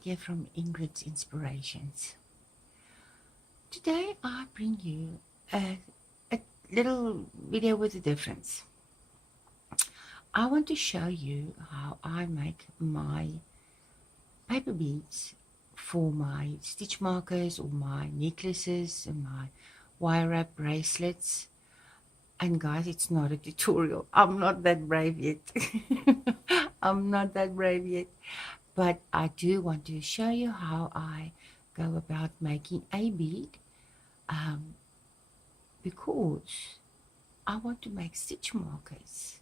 Ingrid here from Ingrid's Inspirations. Today I bring you a little video with a difference. I want to show you how I make my paper beads for my stitch markers or my necklaces and my wire wrap bracelets. And guys, it's not a tutorial. I'm not that brave yet. I'm not that brave yet. But I do want to show you how I go about making a bead because I want to make stitch markers.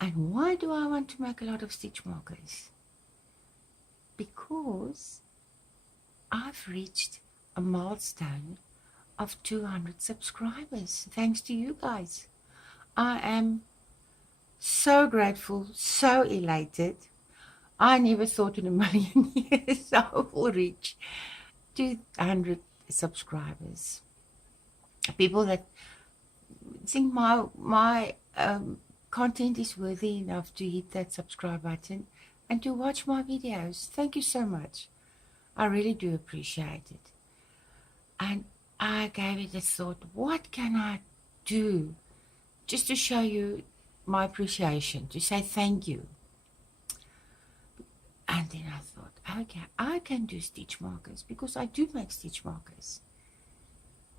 And why do I want to make a lot of stitch markers? Because I've reached a milestone of 200 subscribers thanks to you guys. I am so grateful, so elated. I never thought in a million years I will reach 200 subscribers. People that think my content is worthy enough to hit that subscribe button and to watch my videos. Thank you so much. I really do appreciate it. And I gave it a thought, what can I do just to show you my appreciation, to say thank you. And then I thought, okay, I can do stitch markers because I do make stitch markers.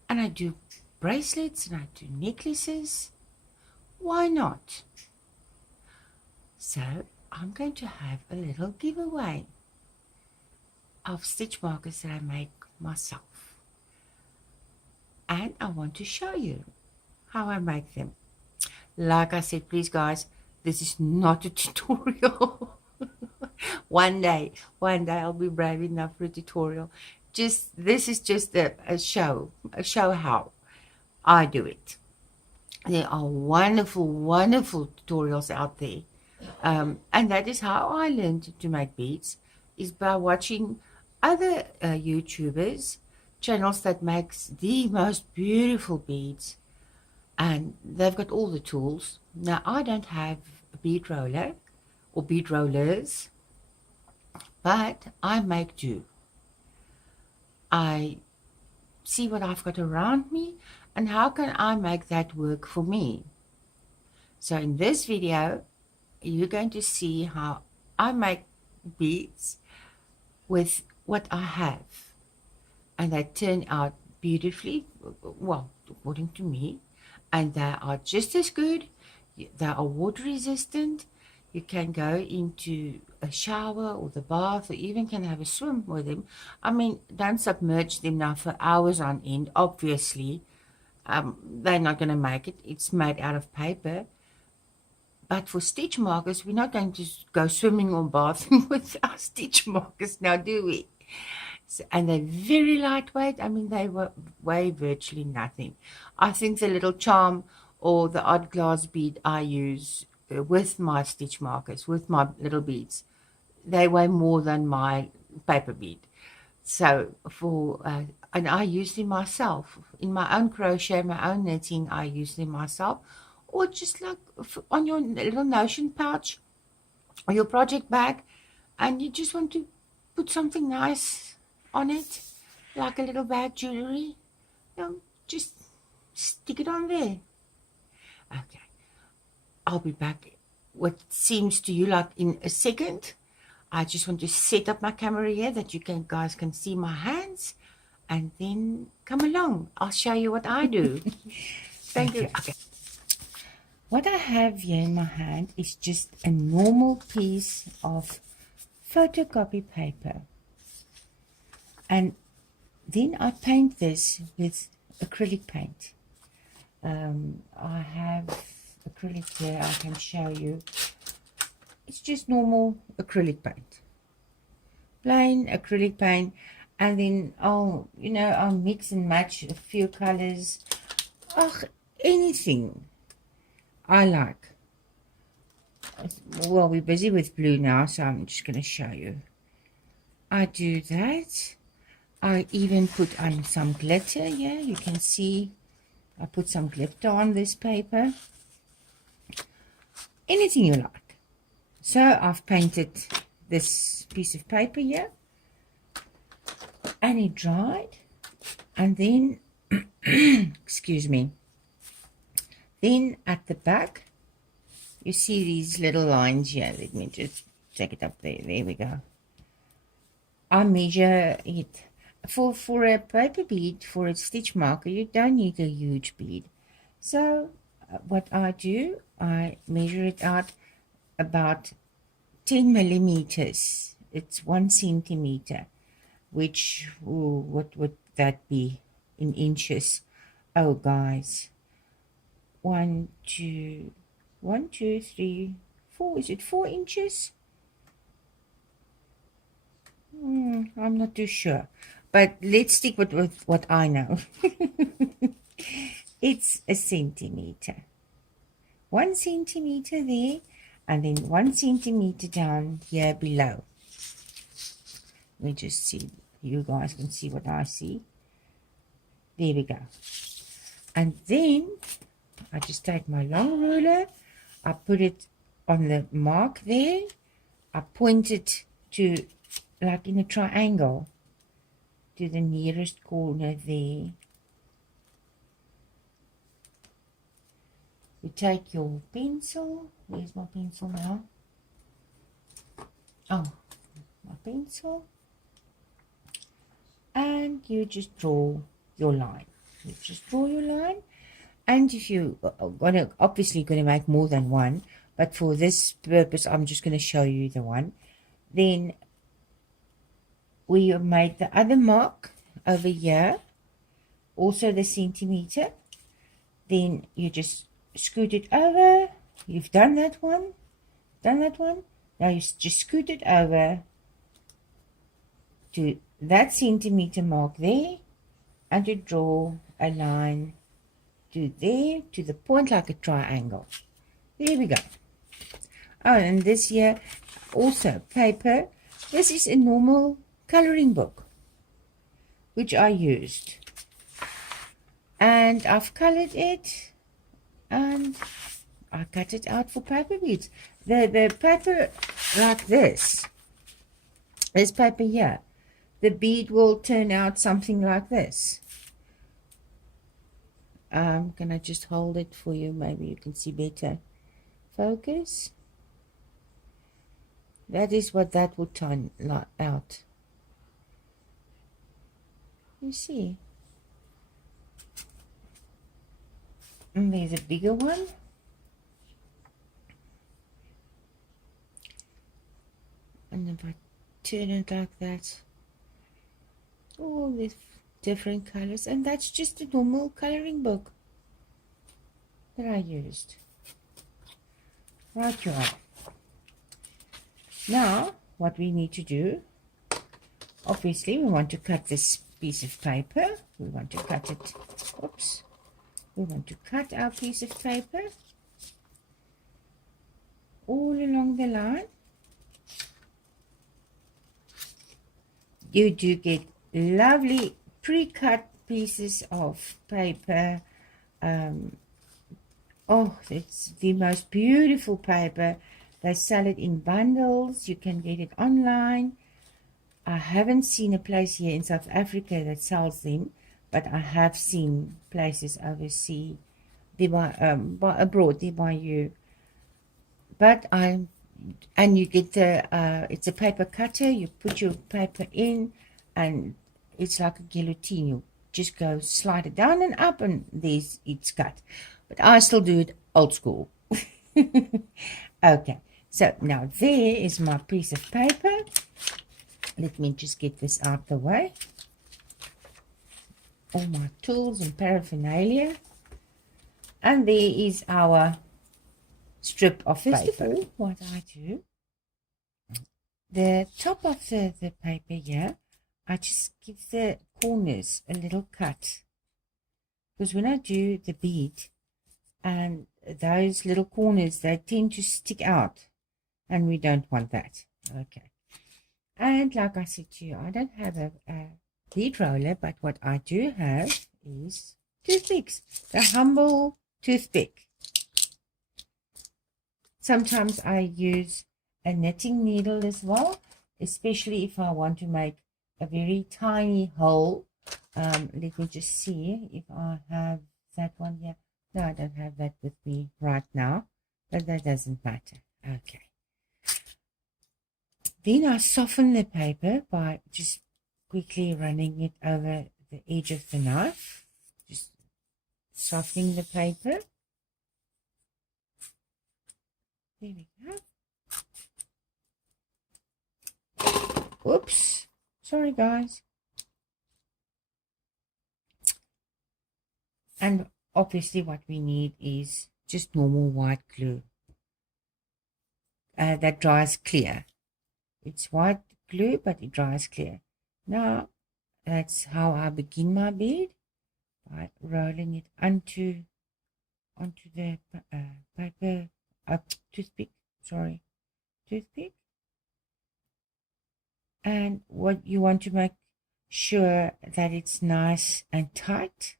And I do bracelets and I do necklaces. Why not? So I'm going to have a little giveaway of stitch markers that I make myself. And I want to show you how I make them. Like I said, please guys, this is not a tutorial. One day I'll be brave enough for a tutorial. This is just a show how I do it. There are wonderful, wonderful tutorials out there. And that is how I learned to make beads, is by watching other YouTubers, channels that makes the most beautiful beads. And they've got all the tools. Now, I don't have a bead roller or bead rollers, but I make do. I see what I've got around me and how can I make that work for me. So in this video, you're going to see how I make beads with what I have. And they turn out beautifully, well, according to me. And they are just as good. They are water resistant. You can go into a shower or the bath, or even can have a swim with them. I mean, don't submerge them now for hours on end. Obviously, they're not going to make it. It's made out of paper. But for stitch markers, we're not going to go swimming or bathing with our stitch markers now, do we? So, and they're very lightweight. I mean, they weigh virtually nothing. I think the little charm or the odd glass bead I use with my stitch markers, with my little beads, they weigh more than my paper bead. So and I use them myself. In my own crochet, my own knitting, I use them myself. Or just like on your little Notion pouch or your project bag, and you just want to put something nice on it, like a little bag jewelry, just stick it on there. Okay, I'll be back. What seems to you like in a second. I just want to set up my camera here that you guys can see my hands, and then come along. I'll show you what I do. Thank you. Okay. What I have here in my hand is just a normal piece of photocopy paper. And then I paint this with acrylic paint. I have acrylic here, I can show you. It's just normal acrylic paint. Plain acrylic paint. And then I'll mix and match a few colors. Anything I like. Well, we're busy with blue now, so I'm just going to show you. I do that. I even put on some glitter here. You can see I put some glitter on this paper. Anything you like. So I've painted this piece of paper here, and it dried, and then excuse me, then at the back you see these little lines here. Let me just take it up there. There we go. I measure it for a paper bead, for a stitch marker. You don't need a huge bead, so what I do, I measure it out about 10 millimeters. It's 1 centimeter, which, what would that be in inches? Oh, guys, 1, 2, 3, 4. Is it 4 inches? I'm not too sure, but let's stick with what I know. It's a centimeter. 1 centimeter there, and then 1 centimeter down here below. Let me just see. You guys can see what I see. There we go. And then I just take my long ruler. I put it on the mark there. I point it to, like in a triangle, to the nearest corner there. You take your pencil. Where's my pencil now? Oh, my pencil. And you just draw your line. You just draw your line. And if you are obviously going to make more than one, but for this purpose, I'm just going to show you the one. Then we made the other mark over here, also the centimeter. Then you just scoot it over. You've done that one. Now you just scoot it over to that centimeter mark there, and you draw a line to there, to the point, like a triangle. There we go. Oh, and this here also paper. This is a normal coloring book which I used, and I've colored it, and I cut it out for paper beads. The paper like this paper here, the bead will turn out something like this. Can I just hold it for you? Maybe you can see better. Focus. That is what that will turn out. You see? And there's a bigger one. And if I turn it like that, all these different colors, and that's just a normal coloring book that I used. Right, you are. Now, what we need to do, obviously, we want to cut this piece of paper. We want to cut it. Oops. We want to cut our piece of paper all along the line. You do get lovely pre-cut pieces of paper. Oh, it's the most beautiful paper. They sell it in bundles. You can get it online. I haven't seen a place here in South Africa that sells them, but I have seen places overseas. They buy abroad. They buy you. But and you get the it's a paper cutter. You put your paper in, and it's like a guillotine. You just go slide it down and up, and it's cut. But I still do it old school. Okay, so now there is my piece of paper. Let me just get this out the way. All my tools and paraphernalia. And there is our strip of paper. First of all, what I do, the top of the paper here, I just give the corners a little cut. Because when I do the bead, and those little corners, they tend to stick out, and we don't want that. Okay. And like I said to you, I don't have a bead roller, but what I do have is toothpicks. The humble toothpick. Sometimes I use a knitting needle as well. especially if I want to make a very tiny hole. Let me just see if I have that one here. No, I don't have that with me right now, but that doesn't matter. Okay. Then I soften the paper by just quickly running it over the edge of the knife. Just softening the paper. There we go. Oops. Sorry, guys. And obviously what we need is just normal white glue that dries clear. It's white glue, but it dries clear. Now, that's how I begin my bead, by rolling it onto the paper, toothpick, and what you want to make sure that it's nice and tight,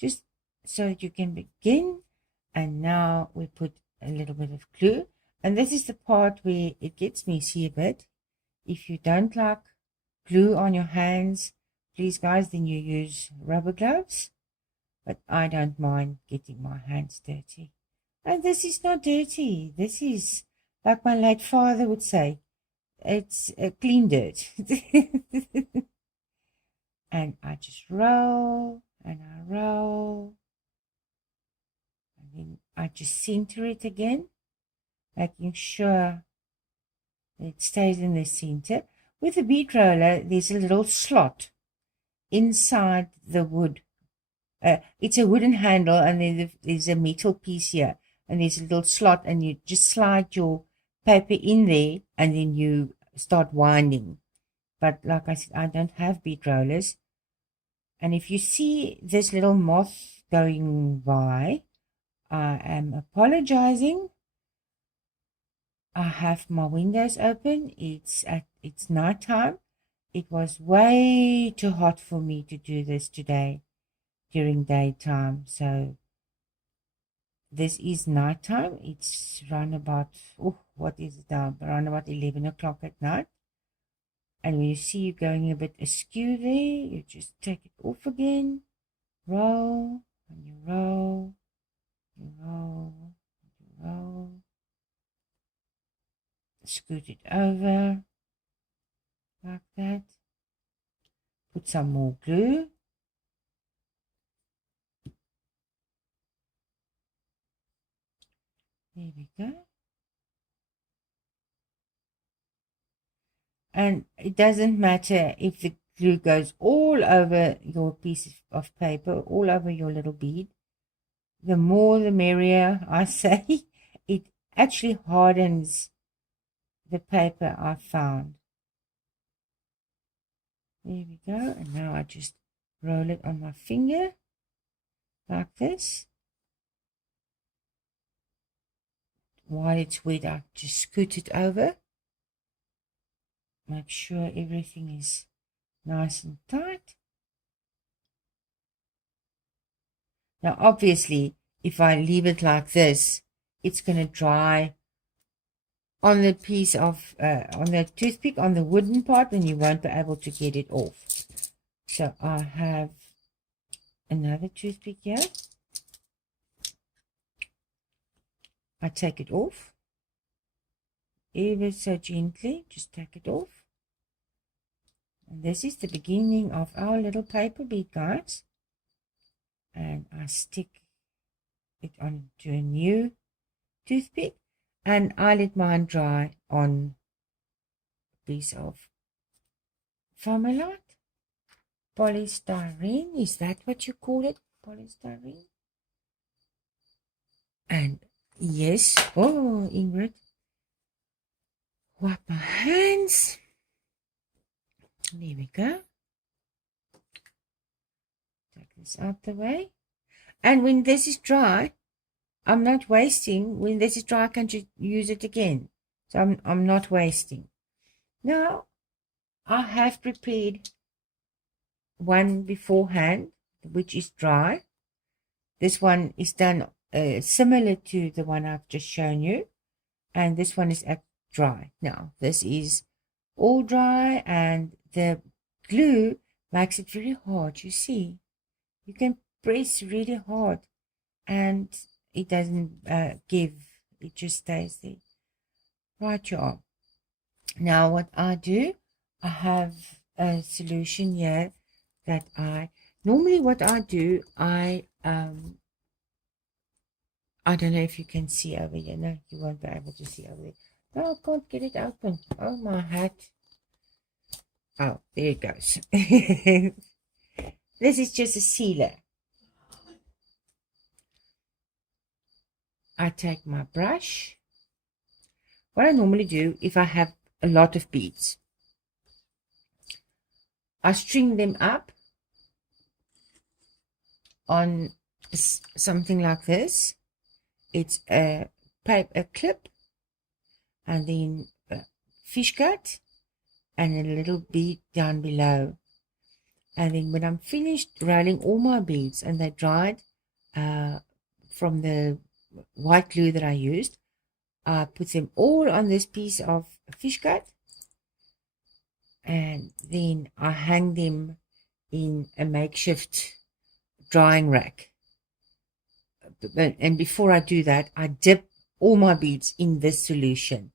just so that you can begin. And now we put a little bit of glue, and this is the part where it gets messy a bit. If you don't like glue on your hands, please guys, then you use rubber gloves, but I don't mind getting my hands dirty. And this is not dirty. This is, like my late father would say, it's clean dirt. And I just roll and I roll, and then I just center it again, making sure it stays in the center. With the bead roller, there's a little slot inside the wood. It's a wooden handle, and then there's a metal piece here, and there's a little slot, and you just slide your paper in there, and then you start winding. But like I said, I don't have bead rollers. And if you see this little moth going by, I am apologizing. I have my windows open. It's night time. It was way too hot for me to do this today during daytime. So this is nighttime. It's around about, what is it now? Around about 11 o'clock at night. And when you see you going a bit askew there, you just take it off again. Roll, and you roll, you roll, you roll. Scoot it over, like that. Put some more glue. There we go. And it doesn't matter if the glue goes all over your piece of paper, all over your little bead. The more the merrier, I say. It actually hardens the paper I found. There we go. And now I just roll it on my finger like this. While it's wet, I just scoot it over. Make sure everything is nice and tight. Now, obviously, if I leave it like this, it's going to dry on the piece of, on the toothpick, on the wooden part, and you won't be able to get it off. So I have another toothpick here. I take it off. Ever so gently, just take it off. And this is the beginning of our little paper bead, guys. And I stick it onto a new toothpick, and I let mine dry on a piece of Famolite. Polystyrene, is that what you call it? Polystyrene? And yes, oh, Ingrid, wipe my hands. There we go. Take this out the way. And when this is dry, I'm not wasting. When this is dry, I can just use it again. So I'm not wasting. Now, I have prepared one beforehand, which is dry. This one is done similar to the one I've just shown you. And this one is dry. Now this is all dry, and the glue makes it very hard. You see, you can press really hard and it doesn't give, it just stays there. Right, you are. Now what I do, I have a solution here that normally what I do, I don't know if you can see over here. No, you won't be able to see over there. No, I can't get it open. Oh, my hat. Oh, there it goes. This is just a sealer. I take my brush. What I normally do, if I have a lot of beads, I string them up on something like this. It's a clip, and then a fish gut, and a little bead down below. And then when I'm finished rolling all my beads and they're dried from the white glue that I used, I put them all on this piece of fish gut, and then I hang them in a makeshift drying rack. And before I do that, I dip all my beads in this solution.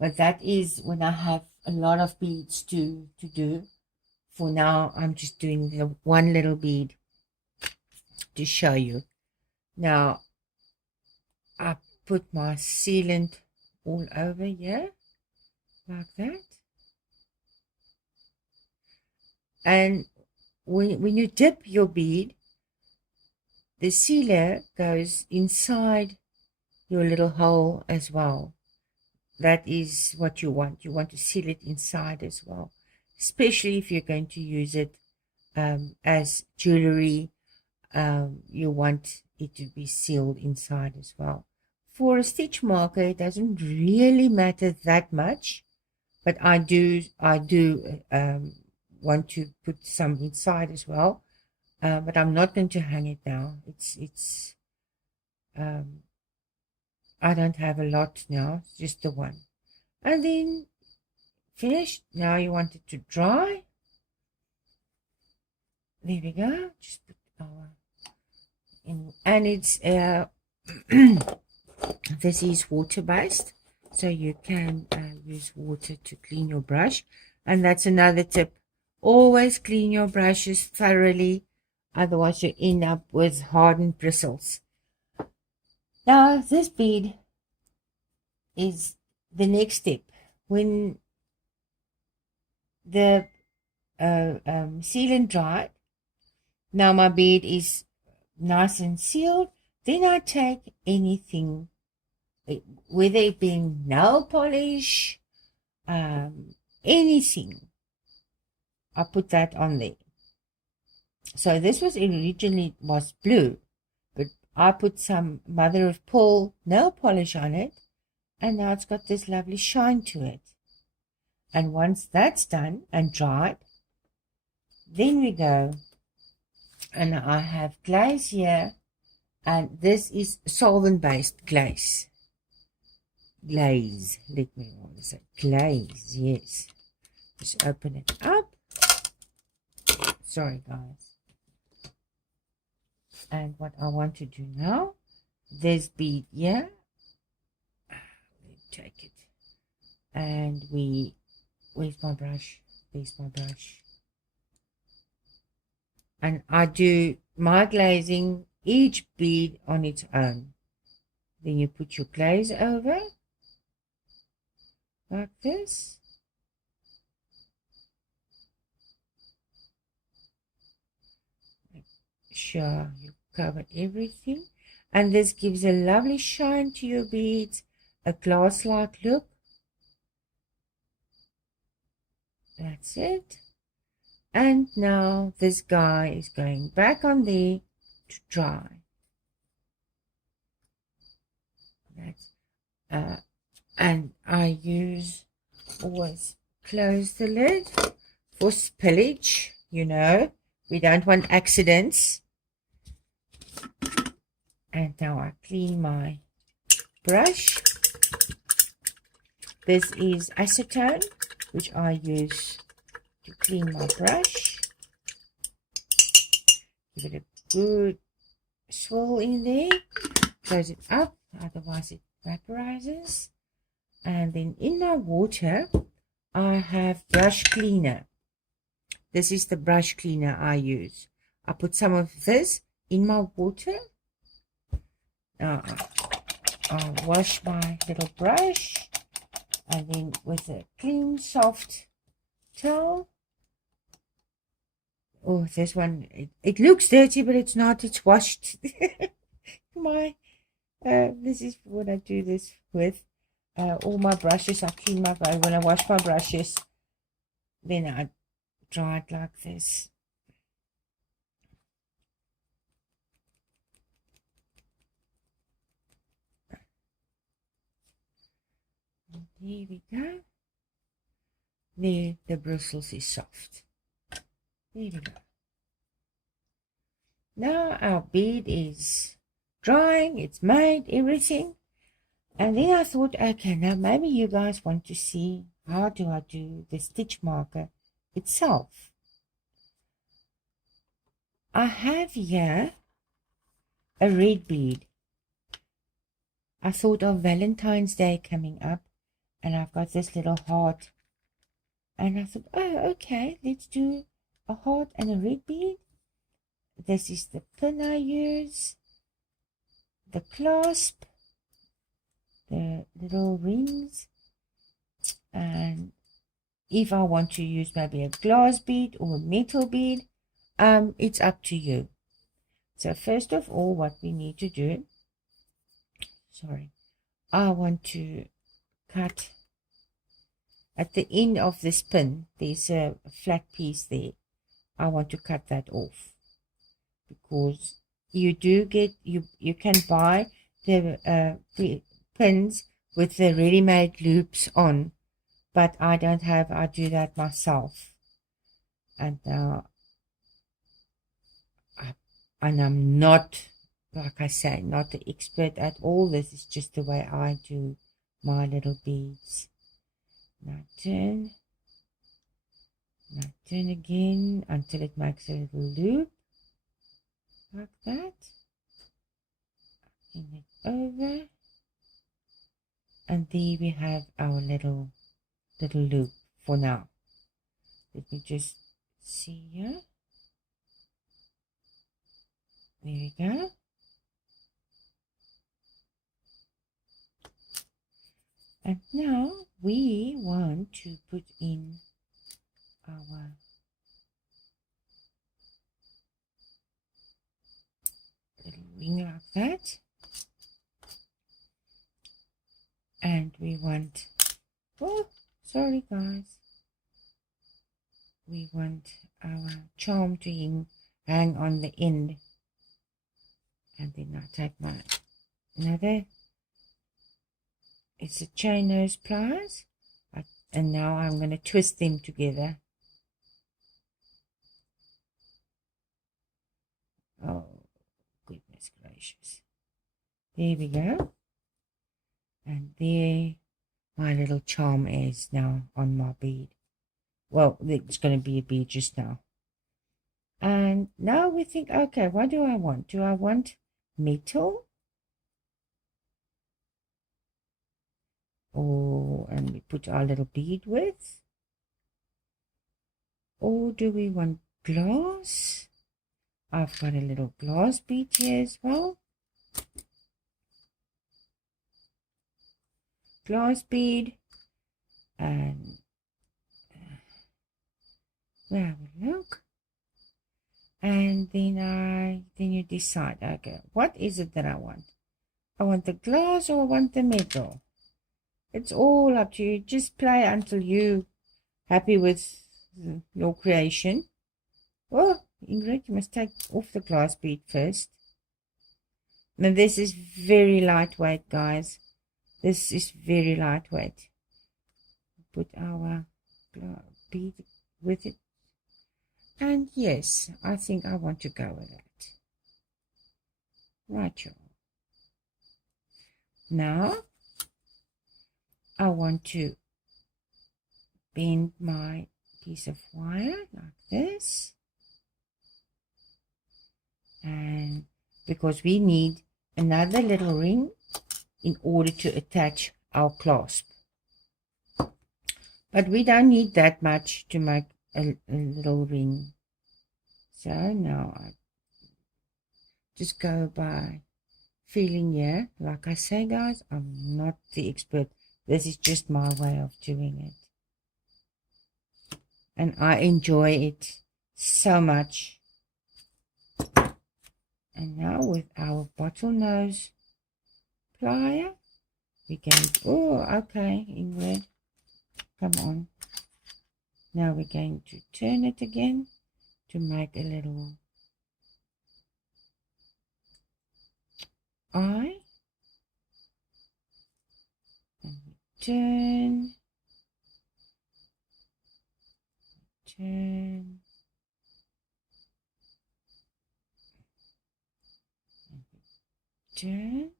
But that is when I have a lot of beads to do. For now, I'm just doing the one little bead to show you. Now, I put my sealant all over here, like that. And when you dip your bead, the sealer goes inside your little hole as well. That is what you want. You want to seal it inside as well, especially if you're going to use it as jewelry. You want it to be sealed inside as well. For a stitch marker, it doesn't really matter that much, but I do want to put some inside as well. But I'm not going to hang it now. I don't have a lot now, just the one. And then finished. Now you want it to dry. There we go. Just put our in, and it's this is water based, so you can use water to clean your brush. And that's another tip: always clean your brushes thoroughly, otherwise you end up with hardened bristles. Now this bead is the next step. When the sealant dried, now my bead is nice and sealed. Then I take anything, whether it being nail polish, anything, I put that on there. So this was originally blue, but I put some mother of pearl nail polish on it, and now it's got this lovely shine to it. And once that's done and dried, then we go, and I have glaze here, and this is solvent based glaze. Glaze, let me say glaze, yes. Just open it up. Sorry guys. And what I want to do now, this bead here, take it, and where's my brush? There's my brush. And I do my glazing, each bead on its own. Then you put your glaze over, like this. Make sure you cover everything. And this gives a lovely shine to your beads, a glass-like look. That's it. And now this guy is going back on there to dry. That's, and I always close the lid for spillage, you know. We don't want accidents. And now I clean my brush. This is acetone, which I use to clean my brush. Give it a good swirl in there. Close it up, otherwise it vaporizes. And then in my water, I have brush cleaner. This is the brush cleaner I use. I put some of this in my water. Now I'll wash my little brush, and then with a clean, soft towel. Oh, this one, it looks dirty, but it's not. It's washed. This is what I do this with. All my brushes, I clean my brush. When I wash my brushes, then I dry it like this. And here we go. There, the bristles is soft. There we go. Now our bead is drying, it's made, everything. And then I thought, okay, now maybe you guys want to see how do I do the stitch marker itself. I have here a red bead. I thought of Valentine's Day coming up, and I've got this little heart. And I thought, oh, okay, let's do a heart and a red bead. This is the pin I use, the clasp, the little rings, and if I want to use maybe a glass bead or a metal bead, it's up to you. So first of all, what we need to do, I want to cut at the end of this pin. There's a flat piece there. I want to cut that off, because you do get, you can buy the pins with the ready-made loops on, but I don't have. I do that myself, and I'm not, like I say, not the expert at all. This is just the way I do my little beads. Now turn again until it makes a little loop like that. Bring it over, and there we have our little loop for now. Let me just see here. There we go. And now we want to put in our little ring like that. And we want, oh, sorry guys. We want our charm to hang on the end. And then I take my another, it's a chain nose pliers, and now I'm going to twist them together. Oh, goodness gracious. There we go. And there my little charm is now on my bead. Well, it's going to be a bead just now. And now we think, okay, what do I want? Do I want metal? And we put our little bead with? Or do we want glass? I've got a little glass bead here as well. Glass bead. And we have a look. And then you decide, okay, what is it that I want? I want the glass or I want the metal? It's all up to you. Just play until you're happy with your creation. Oh, Ingrid, you must take off the glass bead first. Now this is very lightweight, guys. This is very lightweight. Put our bead with it. And yes, I think I want to go with that. Right, y'all. Now, I want to bend my piece of wire like this, and because we need another little ring in order to attach our clasp, but we don't need that much to make a little ring. So now I just go by feeling here. Like I say, guys, I'm not the expert. This is just my way of doing it, and I enjoy it so much. And now with our bottlenose plier, we can, oh, okay, Ingrid, come on. Now we're going to turn it again to make a little eye. And we turn, turn, and we turn.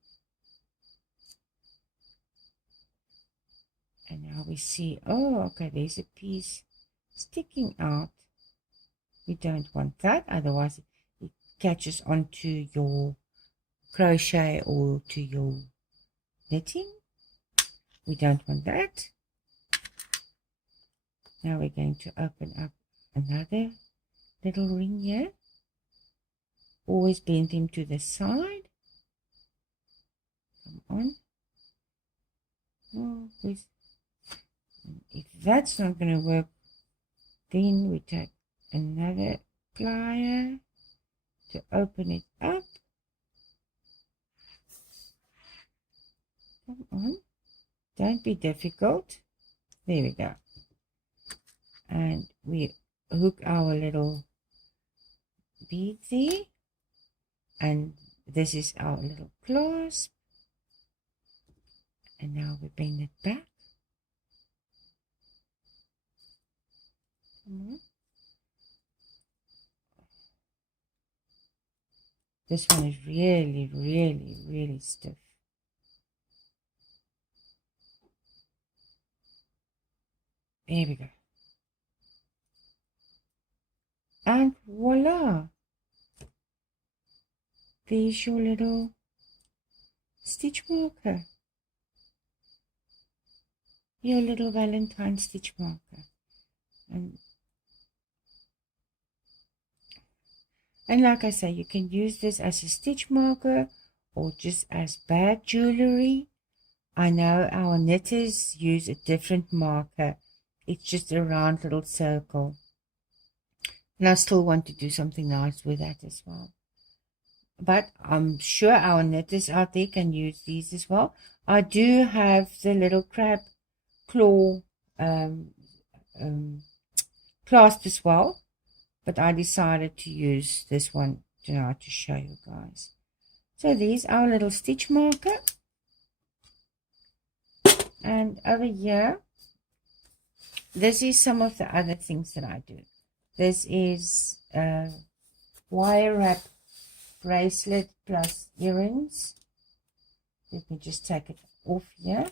And now we see, oh, okay, there's a piece sticking out. We don't want that, otherwise it catches onto your crochet or to your knitting. We don't want that. Now we're going to open up another little ring here. Always bend them to the side. Come on. Oh, please. If that's not going to work, then we take another plier to open it up. Come on. Don't be difficult. There we go. And we hook our little bead there. And this is our little clasp. And now we bend it back. Come on. This one is really, really, really stiff. There we go. And voila! There's your little stitch marker. Your little Valentine stitch marker. And like I say, you can use this as a stitch marker or just as bag jewelry. I know our knitters use a different marker. It's just a round little circle. And I still want to do something nice with that as well. But I'm sure our knitters out there can use these as well. I do have the little crab claw clasp as well. But I decided to use this one tonight to show you guys. So there's our little stitch marker. And over here, this is some of the other things that I do. This is a wire wrap bracelet plus earrings. Let me just take it off here.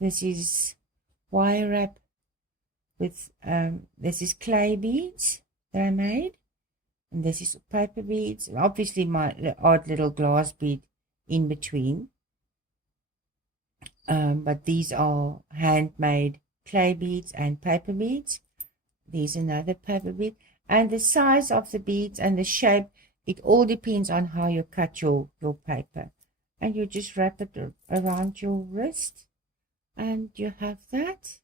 This is wire wrap with, this is clay beads that I made. And this is paper beads. Obviously my odd little glass bead in between. But these are handmade clay beads and paper beads. There's another paper bead. And the size of the beads and the shape, it all depends on how you cut your paper. And you just wrap it around your wrist. And you have that.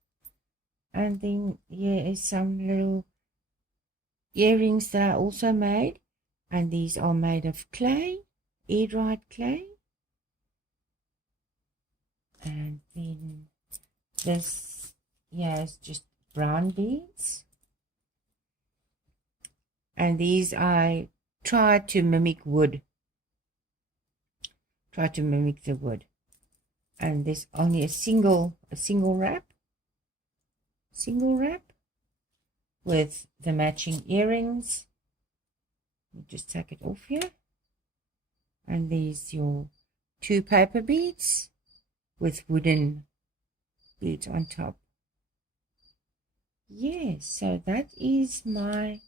And then here is some little earrings that I also made. And these are made of clay, air dried clay. And then this here is just brown beads. And these I tried to mimic wood. Try to mimic the wood. And there's only a single wrap with the matching earrings. You just take it off here. And there's your 2 paper beads with wooden beads on top. Yes, so that is my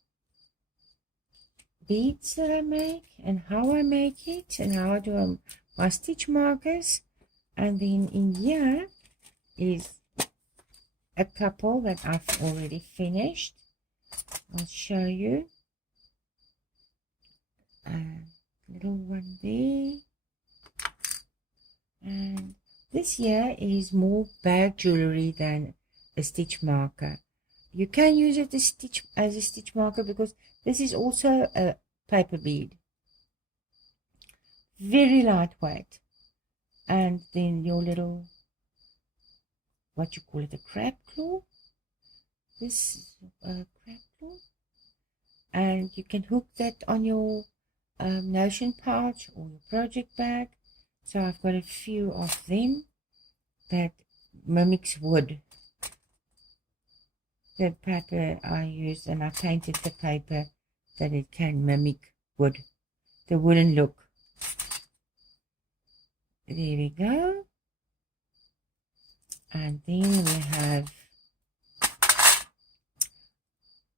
beads that I make and how I make it and how I do my stitch markers. And then in here is a couple that I've already finished. I'll show you. A little one there. And this here is more bag jewelry than a stitch marker. You can use it as a stitch marker because this is also a paper bead. Very lightweight. And then your little, what you call it, a crab claw. This is a crab claw. And you can hook that on your notion pouch or your project bag. So I've got a few of them that mimics wood. The paper I used, and I painted the paper that it can mimic wood, the wooden look. There we go. And then we have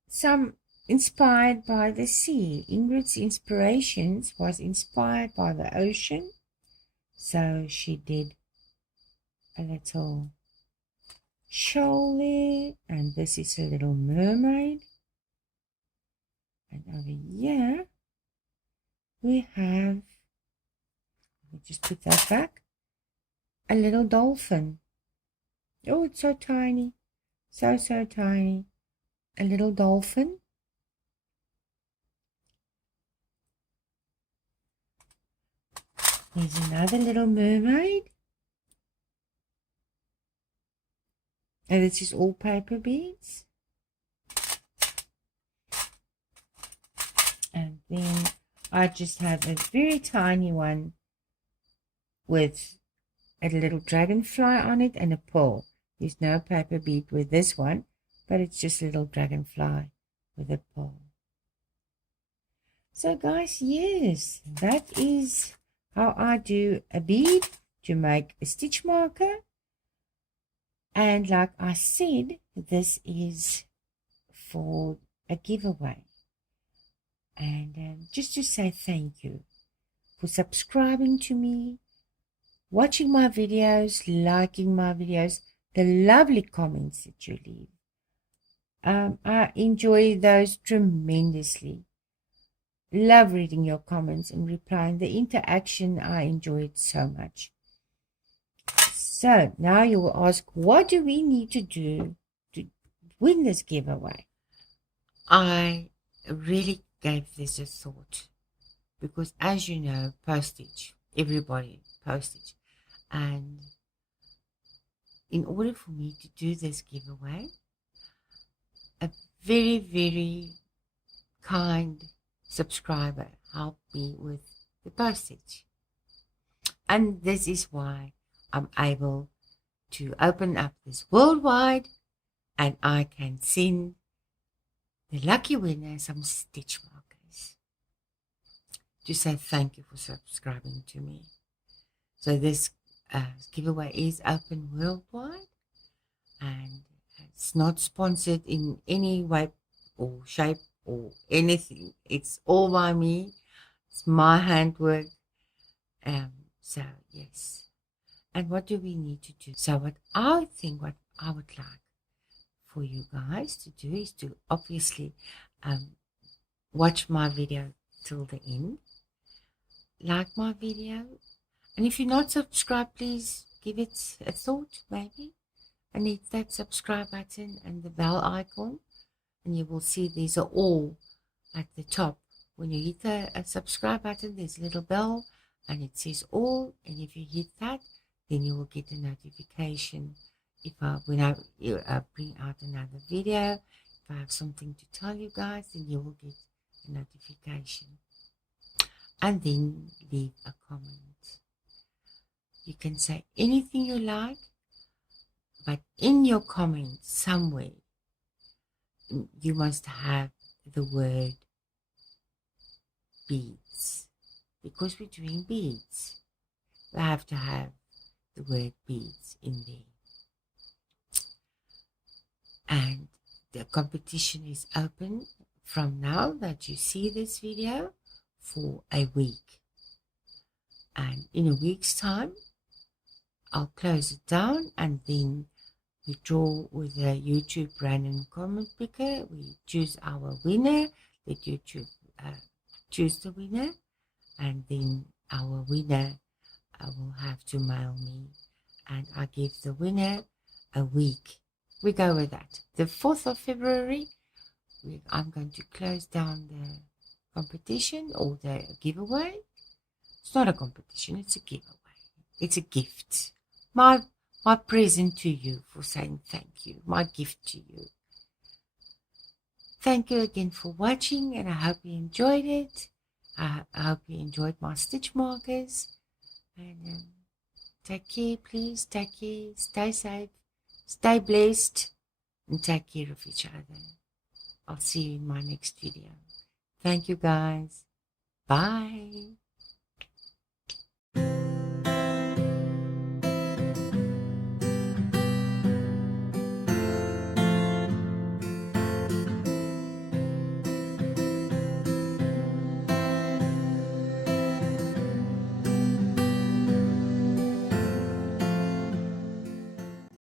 some inspired by the sea. Ingrid's inspirations was inspired by the ocean. So she did a little shawl there. And this is a little mermaid. And over here we have, let me just put that back, a little dolphin. Oh, it's so tiny. So tiny. A little dolphin. There's another little mermaid. And this is all paper beads. And then I just have a very tiny one with a little dragonfly on it and a pearl. There's no paper bead with this one, but it's just a little dragonfly with a pearl. So guys, yes, that is how I do a bead to make a stitch marker. And like I said, this is for a giveaway. And just to say thank you for subscribing to me, watching my videos, liking my videos, the lovely comments that you leave. I enjoy those tremendously. Love reading your comments and replying. The interaction, I enjoy it so much. So now you will ask, what do we need to do to win this giveaway? I really gave this a thought because, as you know, postage, everybody postage. And in order for me to do this giveaway, a very, very kind subscriber helped me with the postage. And this is why I'm able to open up this worldwide and I can send the lucky winner some stitch markers to say thank you for subscribing to me. So this giveaway is open worldwide and it's not sponsored in any way or shape or anything. It's all by me. It's my handwork. So yes. And what do we need to do? So what I would like for you guys to do is to obviously watch my video till the end, like my video, and if you're not subscribed, please give it a thought maybe and hit that subscribe button and the bell icon, and you will see these are all at the top. When you hit the subscribe button, there's a little bell and it says all, and if you hit that, then you will get a notification when I bring out another video. If I have something to tell you guys, then you will get a notification. And then leave a comment. You can say anything you like, but in your comment somewhere you must have the word beads. because we're doing beads. We have to have the word beads in there. And the competition is open from now that you see this video for a week. And in a week's time, I'll close it down, and then we draw with a YouTube random comment picker. We choose our winner. Let YouTube choose the winner, and then our winner will have to mail me, and I give the winner a week. We go with that. The 4th of February, I'm going to close down the competition or the giveaway. It's not a competition, it's a giveaway. It's a gift. My present to you for saying thank you. My gift to you. Thank you again for watching, and I hope you enjoyed it. I hope you enjoyed my stitch markers. And take care, please. Take care. Stay safe. Stay blessed. And take care of each other. I'll see you in my next video. Thank you, guys. Bye.